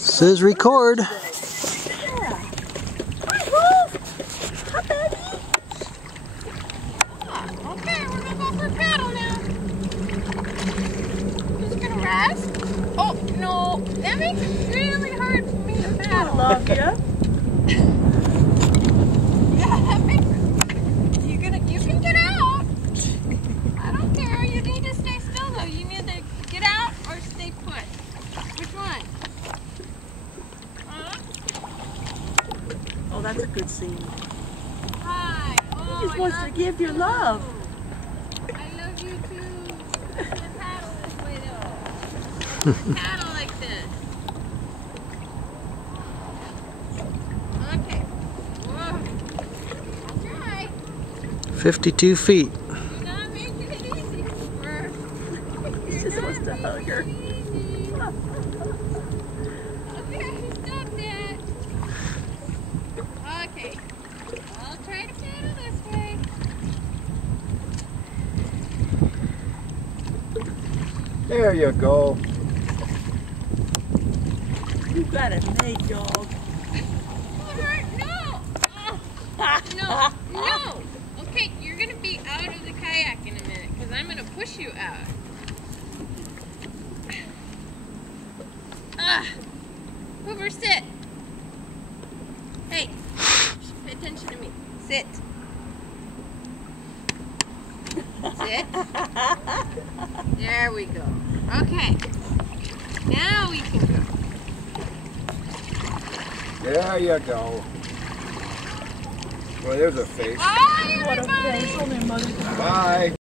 Says record. Yeah. Hi, Wolf. Hi, baby. Okay, we're gonna go for a paddle now. Just gonna rest. Oh, no. That makes it really hard for me to I paddle. love you. Yeah, that makes it. You can get out. I don't care. You need to stay still, though. You need to get out or stay put. Which one? Oh, that's a good scene. Hi. Oh, He just wants to give your love. I love you too. You can't paddle this way though. Paddle like this. Okay. Whoa. I'll try. 52 feet. You're not making it easy for her. He just wants to hug her. Okay, stop that. Okay. I'll try to paddle this way. There you go. You got it made, dog. No! No! No! Okay, you're gonna be out of the kayak in a minute because I'm gonna push you out. Hoover, sit. Hey, pay attention to me. Sit. Sit. There we go. Okay. Now we can go. There you go. Well, there's a face. Bye, What a everybody. face. Only a mother can Bye.